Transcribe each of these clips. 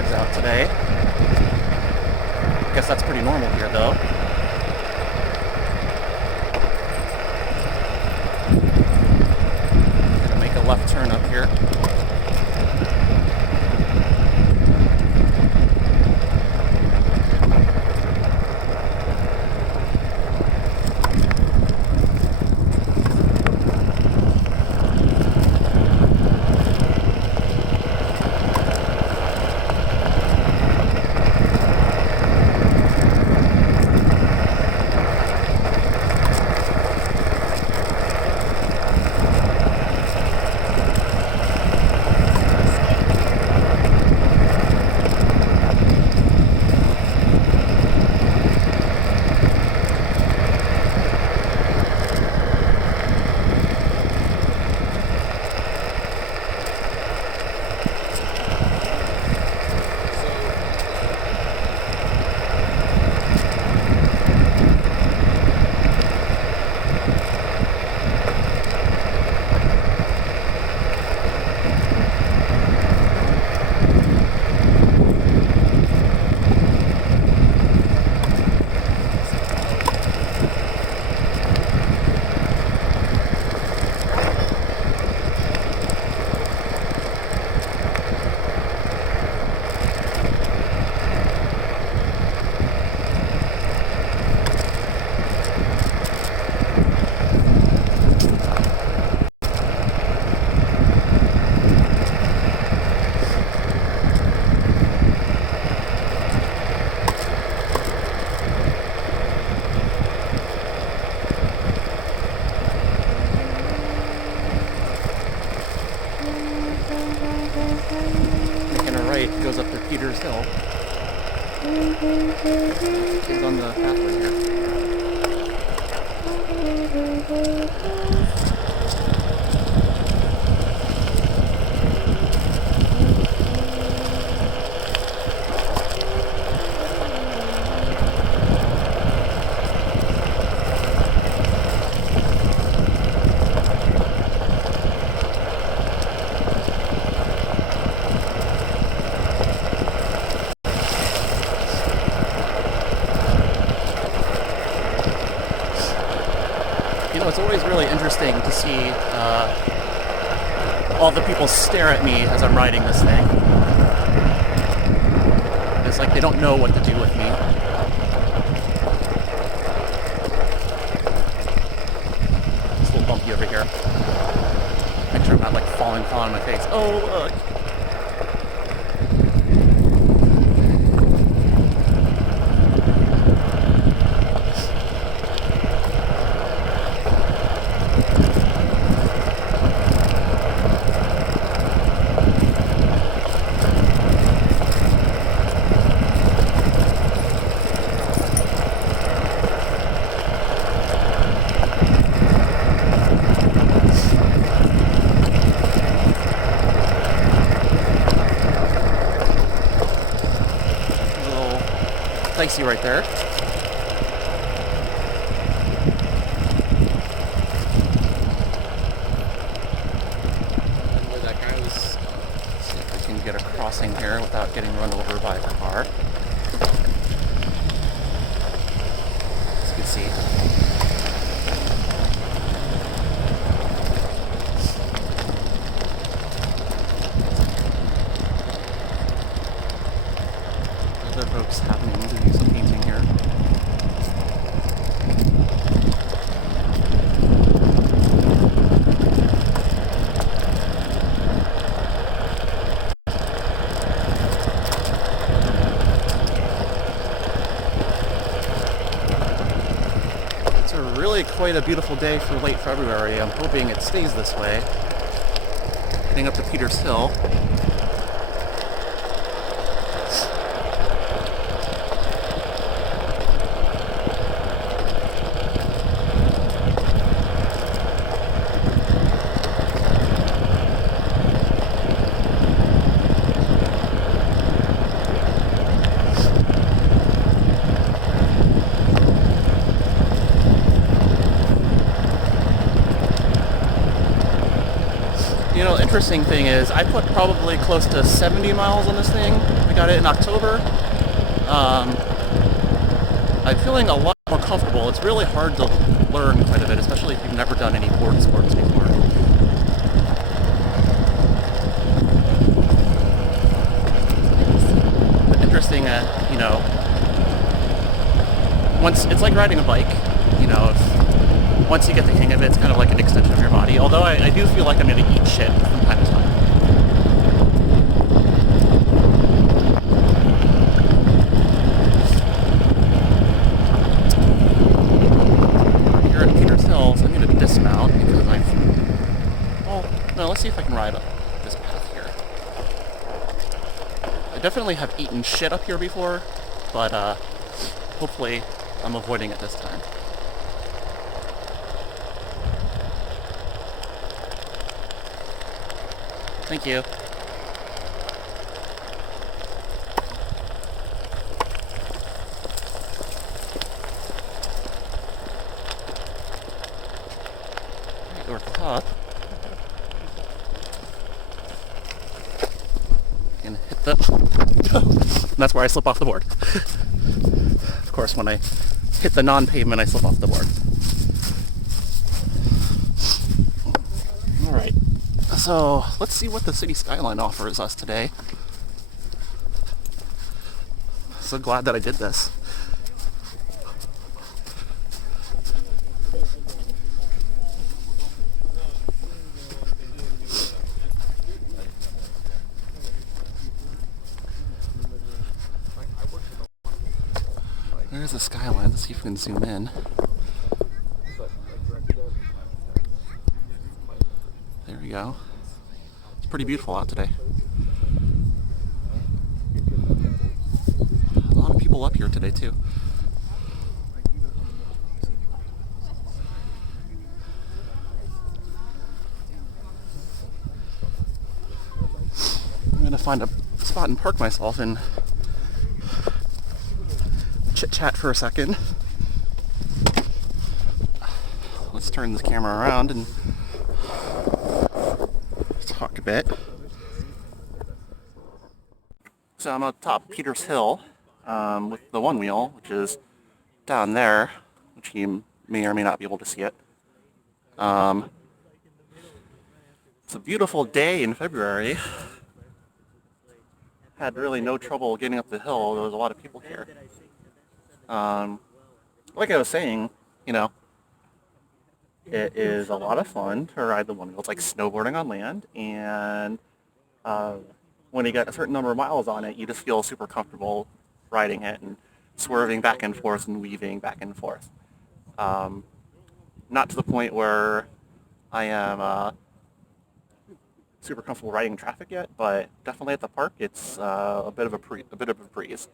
dogs out today. I guess that's pretty normal here, though. Gonna make a left turn up here. Goes up to Peters Hill. He's on the pathway here. You know, it's always really interesting to see all the people stare at me as I'm riding this thing. It's like they don't know what to do with me. It's a little bumpy over here. Make sure I'm not like falling on my face. Oh, look. Dicey right there. Where that guy was. See if we can get a crossing here without getting run over by a car. As you can see. Other folks happening to do some painting here. It's really quite a beautiful day for late February. I'm hoping it stays this way. Heading up to Peters Hill. You know, interesting thing is, I put probably close to 70 miles on this thing. I got it in October. I'm feeling a lot more comfortable. It's really hard to learn quite a bit, especially if you've never done any board sports before. But interesting, you know, once it's like riding a bike, you know, once you get the hang of it, it's kind of like an extension of your body. Although I do feel like I'm going to eat shit from time to time. Here at Peters Hill, so I'm going to dismount because well, no, let's see if I can ride up this path here. I definitely have eaten shit up here before, but hopefully I'm avoiding it this time. Thank you. Go at the top. And hit the... That's where I slip off the board. Of course, when I hit the non-pavement, I slip off the board. Alright. So, let's see what the city skyline offers us today. So glad that I did this. There's the skyline. Let's see if we can zoom in. There we go. It's pretty beautiful out today. A lot of people up here today too. I'm gonna find a spot and park myself and chit-chat for a second. Let's turn this camera around and talk a bit. So I'm at top Peters Hill with the Onewheel, which is down there, which you may or may not be able to see it. It's a beautiful day in February. Had really no trouble getting up the hill. There was a lot of people here. Like I was saying, you know, it is a lot of fun to ride the Onewheel. It's like snowboarding on land, and when you get a certain number of miles on it, you just feel super comfortable riding it and swerving back and forth and weaving back and forth. Not to the point where I am super comfortable riding in traffic yet, but definitely at the park, it's a bit of a breeze.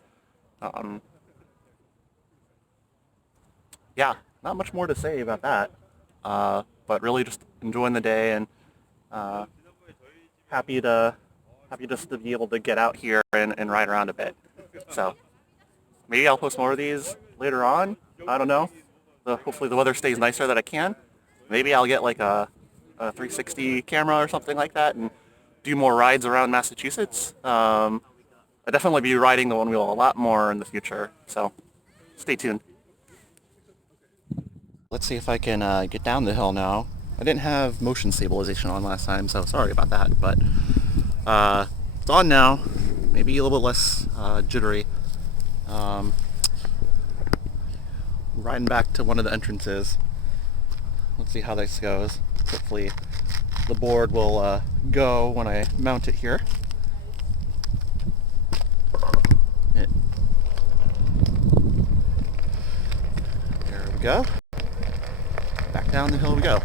Yeah, not much more to say about that, but really just enjoying the day and happy just to be able to get out here and ride around a bit. So maybe I'll post more of these later on. I don't know. Hopefully the weather stays nicer that I can. Maybe I'll get like a 360 camera or something like that and do more rides around Massachusetts. I'll definitely be riding the Onewheel a lot more in the future, so stay tuned. Let's see if I can get down the hill now. I didn't have motion stabilization on last time, so sorry about that, but it's on now. Maybe a little bit less jittery. Riding back to one of the entrances. Let's see how this goes. Hopefully the board will go when I mount it here. There we go. Back down the hill we go.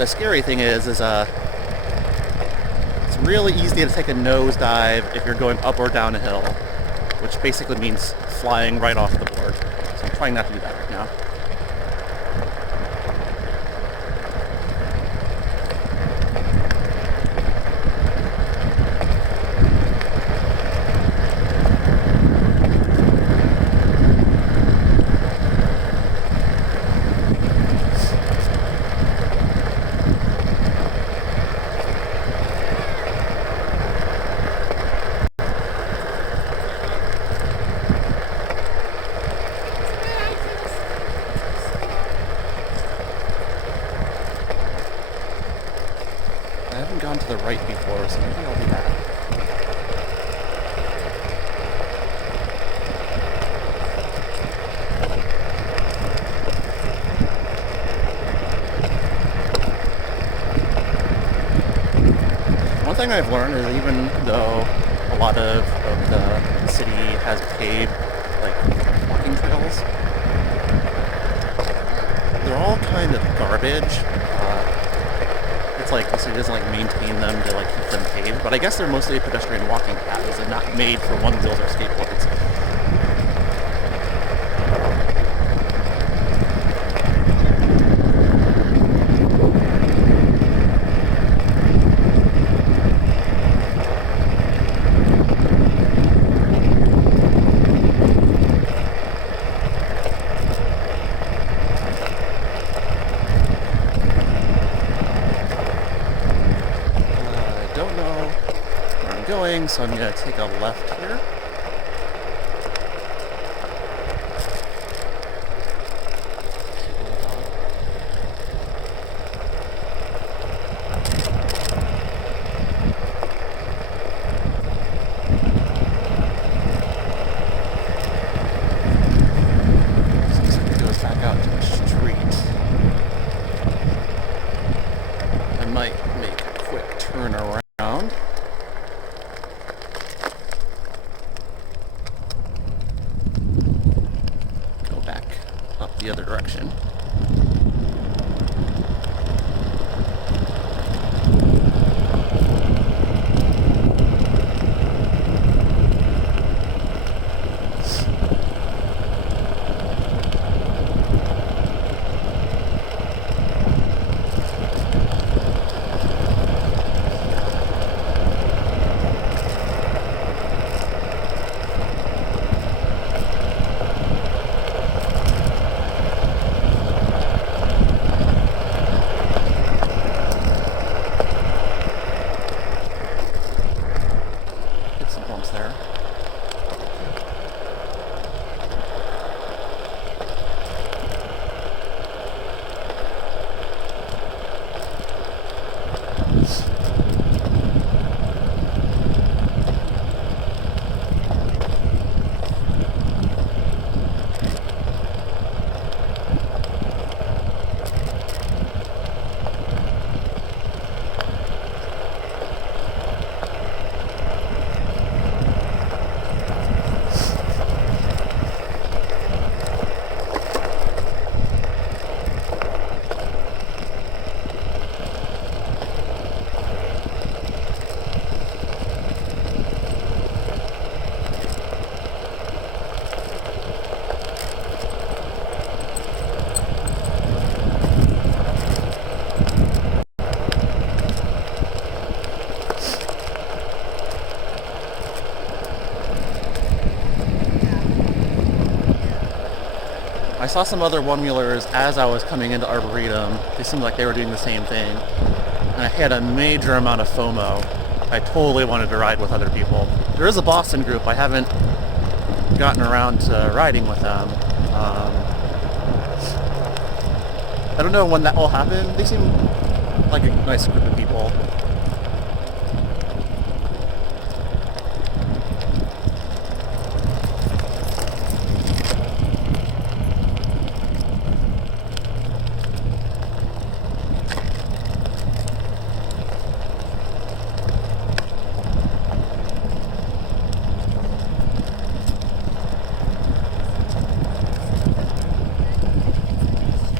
The scary thing is it's really easy to take a nosedive if you're going up or down a hill, which basically means flying right off the board. So I'm trying not to do that right now. I haven't gone to the right before, so maybe I'll do that. One thing I've learned is even though a lot of the city has paved like walking trails, they're all kind of garbage. It's like the city doesn't like maintain them to like keep them paved, but I guess they're mostly pedestrian walking paths and not made for one-wheels or skateboards. So I'm going to take a left here. Looks like it goes back out to the street. I might make a quick turn around. The other direction. There. I saw some other one-wheelers as I was coming into Arboretum. They seemed like they were doing the same thing. And I had a major amount of FOMO. I totally wanted to ride with other people. There is a Boston group. I haven't gotten around to riding with them. I don't know when that will happen. They seem like a nice group of people.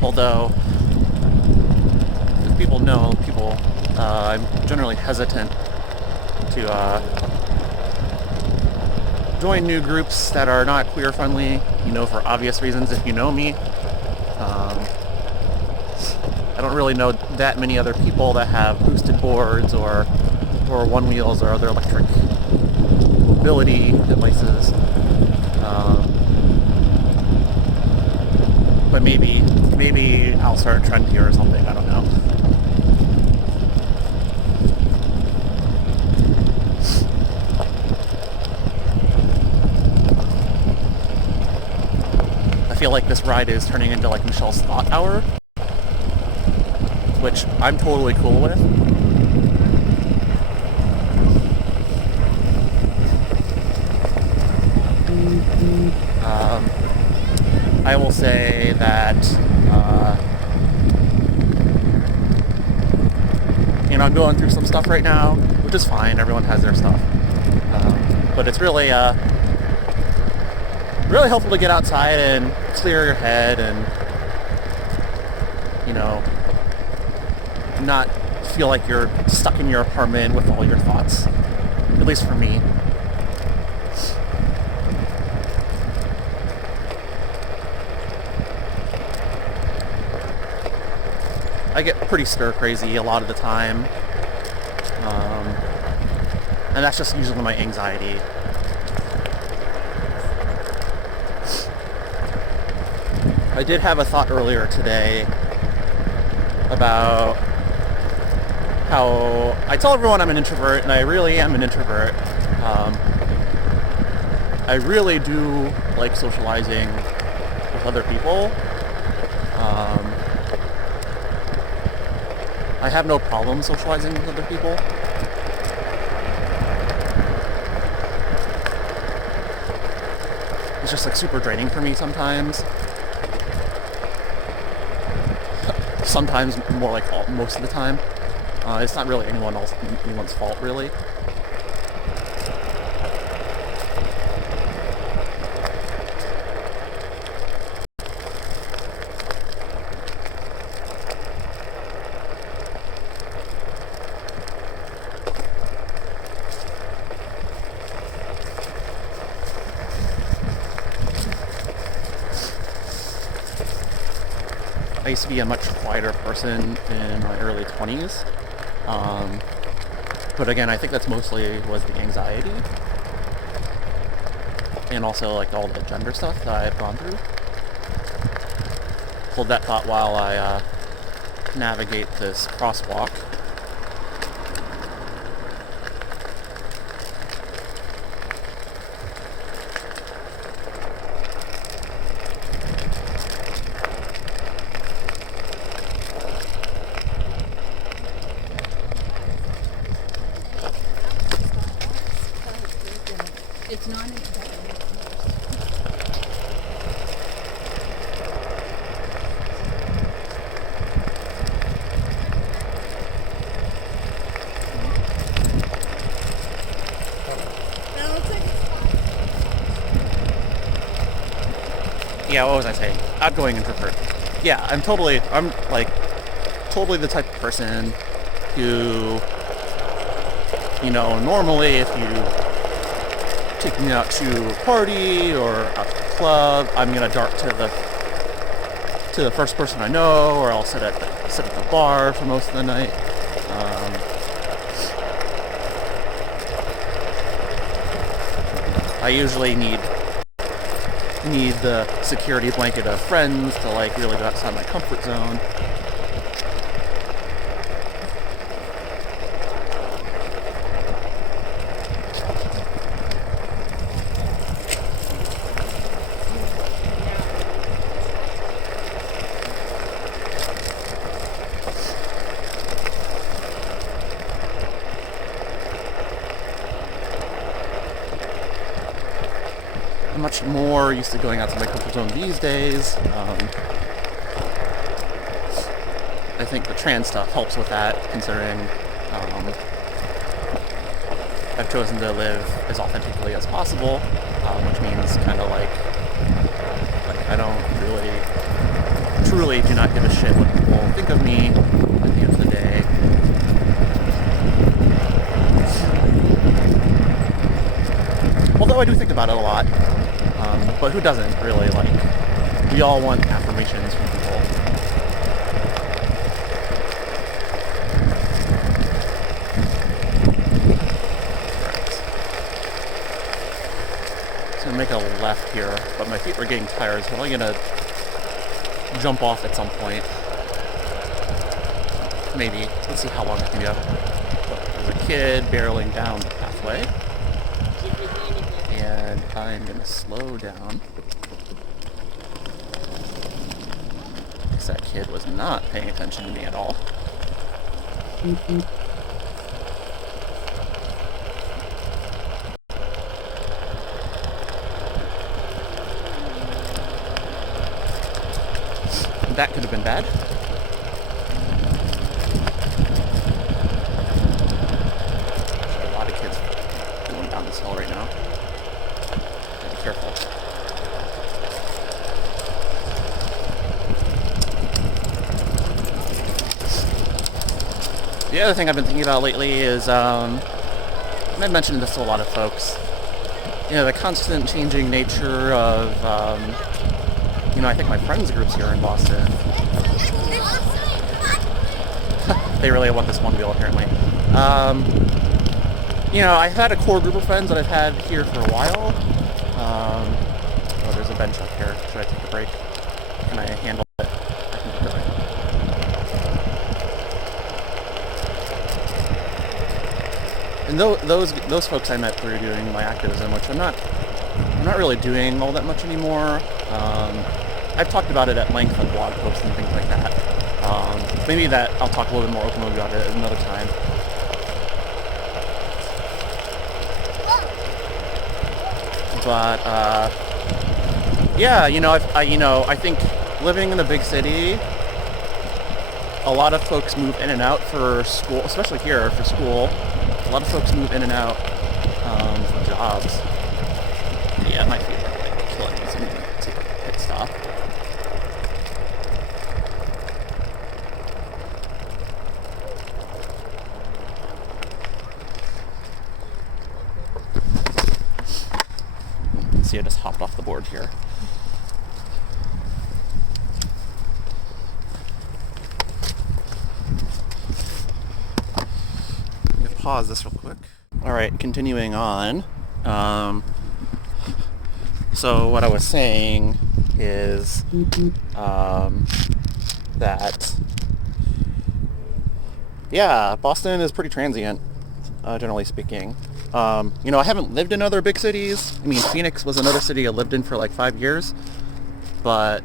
Although, people know, I'm generally hesitant to join new groups that are not queer friendly, for obvious reasons if you know me. I don't really know that many other people that have boosted boards or Onewheels or other electric mobility devices. But maybe I'll start a trend here or something, I don't know. I feel like this ride is turning into like Michelle's Thought Hour, which I'm totally cool with. I will say that I'm going through some stuff right now, which is fine. Everyone has their stuff, but it's really really helpful to get outside and clear your head and not feel like you're stuck in your apartment with all your thoughts, at least for me. I get pretty stir crazy a lot of the time, and that's just usually my anxiety. I did have a thought earlier today about how I tell everyone I'm an introvert, and I really am an introvert. I really do like socializing with other people. I have no problem socializing with other people. It's just like super draining for me sometimes. Sometimes more like most of the time. It's not really anyone's fault, really. I used to be a much quieter person in my early 20s. But again, I think that's mostly was the anxiety. And also like all the gender stuff that I've gone through. Hold that thought while I navigate this crosswalk. It's not an Yeah, what was I saying? Outgoing introvert. Yeah, I'm like totally the type of person who, normally if you take me out to a party or out to the club, I'm gonna dart to the first person I know, or I'll sit at the bar for most of the night. I usually need the security blanket of friends to like really go outside my comfort zone. I'm much more used to going outside my comfort zone these days. I think the trans stuff helps with that, considering I've chosen to live as authentically as possible, which means kind of like I don't really, truly do not give a shit what people think of me at the end of the day. I do think about it a lot. But who doesn't really? Like, we all want affirmations from people. So I'm gonna make a left here, but my feet are getting tired, so I'm only gonna jump off at some point. Maybe. Let's see how long I can go. There's a kid barreling down the pathway. And I'm gonna slow down. Because that kid was not paying attention to me at all. That could have been bad. A lot of kids going down this hill right now. Be careful. The other thing I've been thinking about lately is, and I've mentioned this to a lot of folks, you know, the constant changing nature of, you know, I think my friends groups here in Boston, they really want this Onewheel apparently. You know, I've had a core group of friends that I've had here for a while. Oh, there's a bench up here. Should I take a break? Can I handle it? I can keep going. And those folks I met through doing my activism, which I'm not really doing all that much anymore. I've talked about it at length on blog posts and things like that. Maybe that I'll talk a little bit more openly about it another time. But yeah, you know, I think living in a big city, a lot of folks move in and out for school, especially here for school. A lot of folks move in and out for jobs. Yeah, my feet are like killing me, so I'm gonna take a pit stop. See, I just hopped off the board here. I'm gonna pause this real quick. All right, continuing on. So what I was saying is that, yeah, Boston is pretty transient, generally speaking. You know, I haven't lived in other big cities. I mean, Phoenix was another city I lived in for like 5 years, but,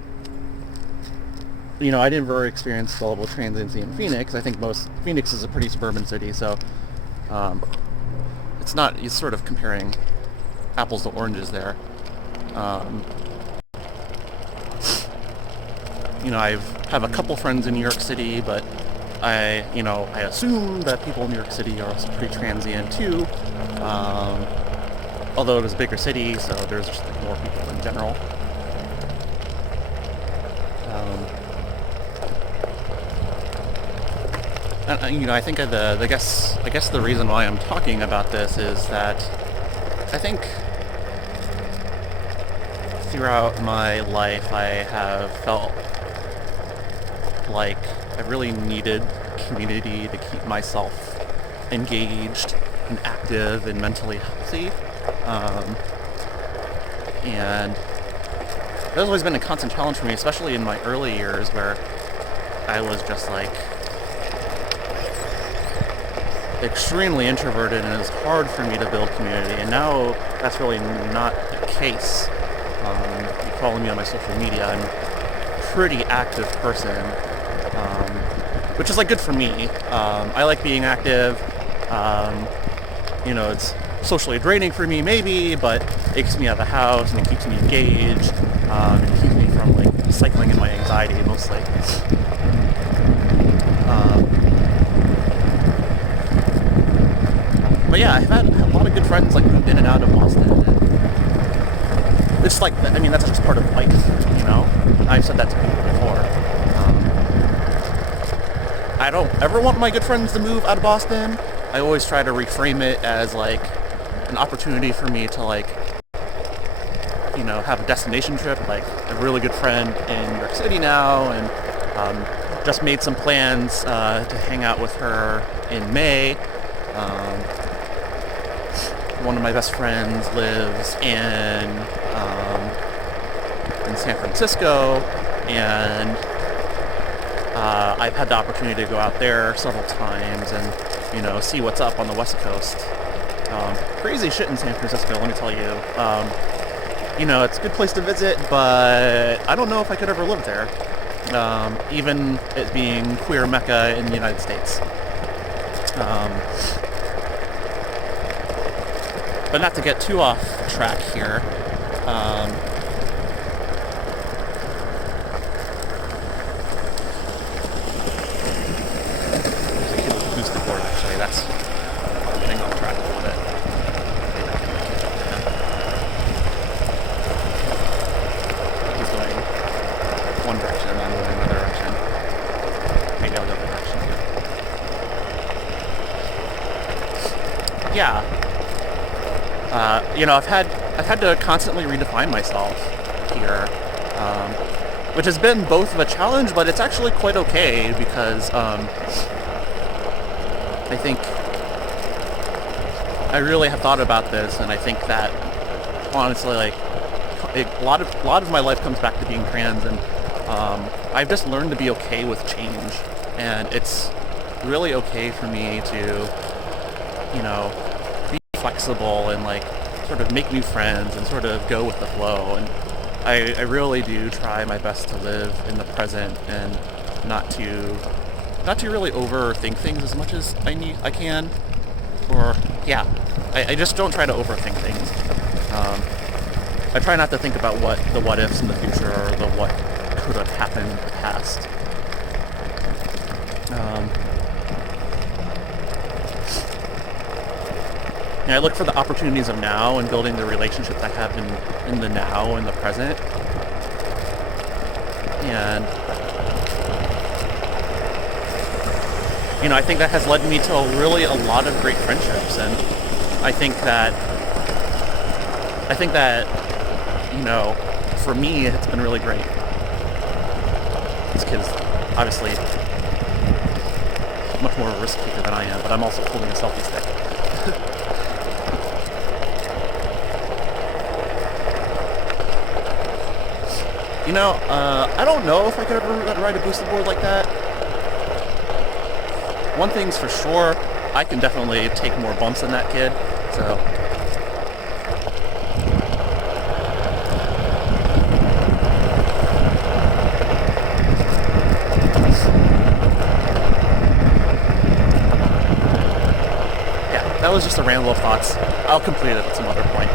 you know, I didn't really experience the level of transiency in Phoenix. I think Phoenix is a pretty suburban city, so you're sort of comparing apples to oranges there. You know, I have a couple friends in New York City, but I assume that people in New York City are also pretty transient too. Although it is a bigger city, so there's just like more people in general. And you know, I think I guess the reason why I'm talking about this is that I think throughout my life I have felt like I really needed community to keep myself engaged and active and mentally healthy. And that's always been a constant challenge for me, especially in my early years where I was just like extremely introverted and it was hard for me to build community. And now that's really not the case. You follow me on my social media, I'm a pretty active person, which is like good for me. I like being active. You know, it's socially draining for me maybe, but it keeps me out of the house and it keeps me engaged. It keeps me from like cycling in my anxiety mostly. But yeah, I've had a lot of good friends like move in and out of Boston. And it's like, I mean, that's just part of life, you know? I've said that to people before. I don't ever want my good friends to move out of Boston. I always try to reframe it as like an opportunity for me to like you know, have a destination trip. Like a really good friend in New York City now, and just made some plans to hang out with her in May. One of my best friends lives in San Francisco, and I've had the opportunity to go out there several times and, you know, see what's up on the West Coast. Crazy shit in San Francisco, let me tell you. You know, it's a good place to visit, but I don't know if I could ever live there, even it being queer Mecca in the United States. But not to get too off track here. There's a kid with a boosted board, actually. That's getting off track a little bit. He's going one direction and I'm going another direction. Maybe I'll go the direction too. Yeah. You know, I've had to constantly redefine myself here, which has been both of a challenge, but it's actually quite okay because I think I really have thought about this, and I think that honestly, like a lot of my life comes back to being trans, and I've just learned to be okay with change, and it's really okay for me to, you know, flexible and like sort of make new friends and sort of go with the flow, and I really do try my best to live in the present and not to really overthink things as much as I can, or yeah, I just don't try to overthink things. I try not to think about the what ifs in the future or the what could have happened in the past. And I look for the opportunities of now and building the relationships I have in the now and the present. And, you know, I think that has led me to really a lot of great friendships. And I think that, you know, for me, it's been really great. This kid is obviously much more of a risk taker than I am, but I'm also holding a selfie stick. You know, I don't know if I could ever ride a boosted board like that. One thing's for sure, I can definitely take more bumps than that kid, so. Yeah, that was just a ramble of thoughts. I'll complete it at some other point.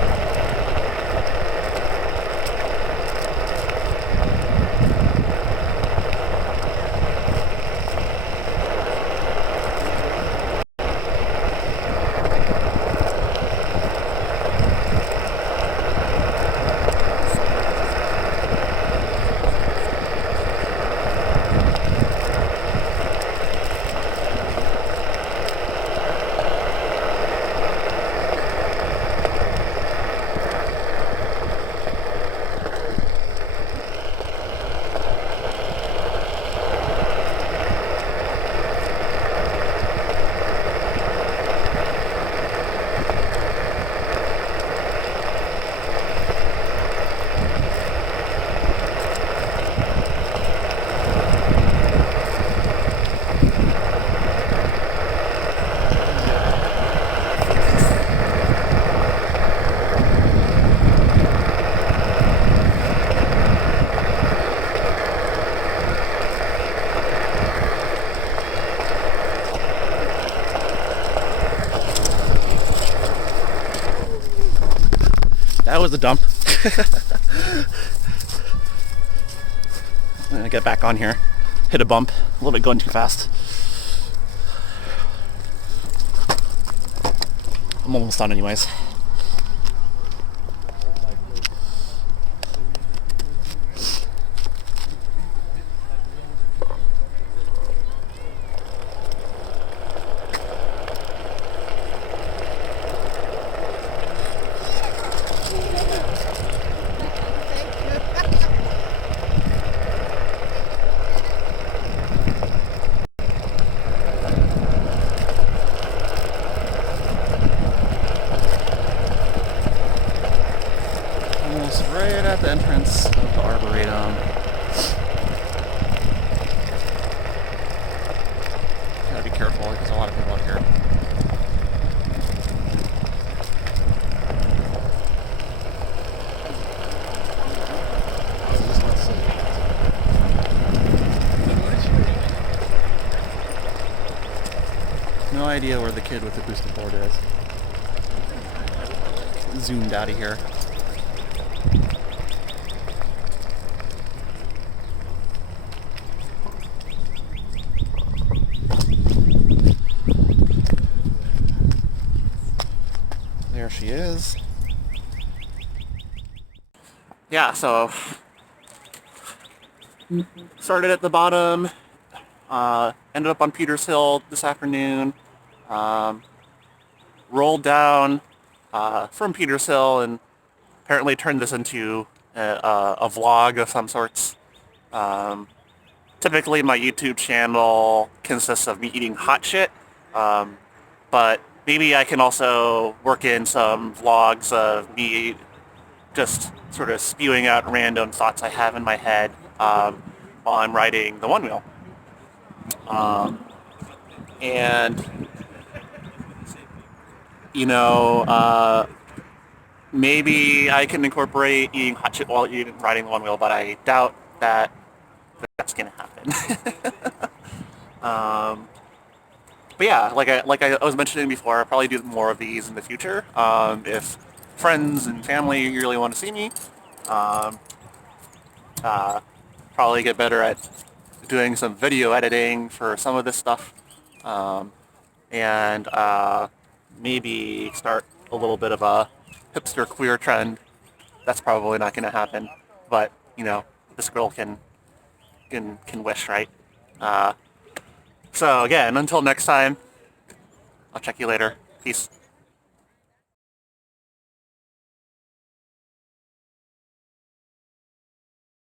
That was a dump. I'm gonna get back on here. Hit a bump. A little bit going too fast. I'm almost done anyways. at the entrance of the Arboretum. Gotta be careful, there's a lot of people out here. No idea where the kid with the boosted board is. Zoomed out of here. There she is. Yeah, so started at the bottom, ended up on Peters Hill this afternoon, rolled down from Peters Hill and apparently turned this into a vlog of some sorts. Typically my YouTube channel consists of me eating hot shit, but maybe I can also work in some vlogs of me just sort of spewing out random thoughts I have in my head while I'm riding the Onewheel. And, you know, maybe I can incorporate eating hot shit while riding the Onewheel, but I doubt that that's gonna happen. But yeah, like I was mentioning before, I'll probably do more of these in the future. If friends and family really want to see me, probably get better at doing some video editing for some of this stuff, and maybe start a little bit of a hipster queer trend. That's probably not going to happen, but you know, this girl can wish, right? So again, until next time, I'll check you later. Peace.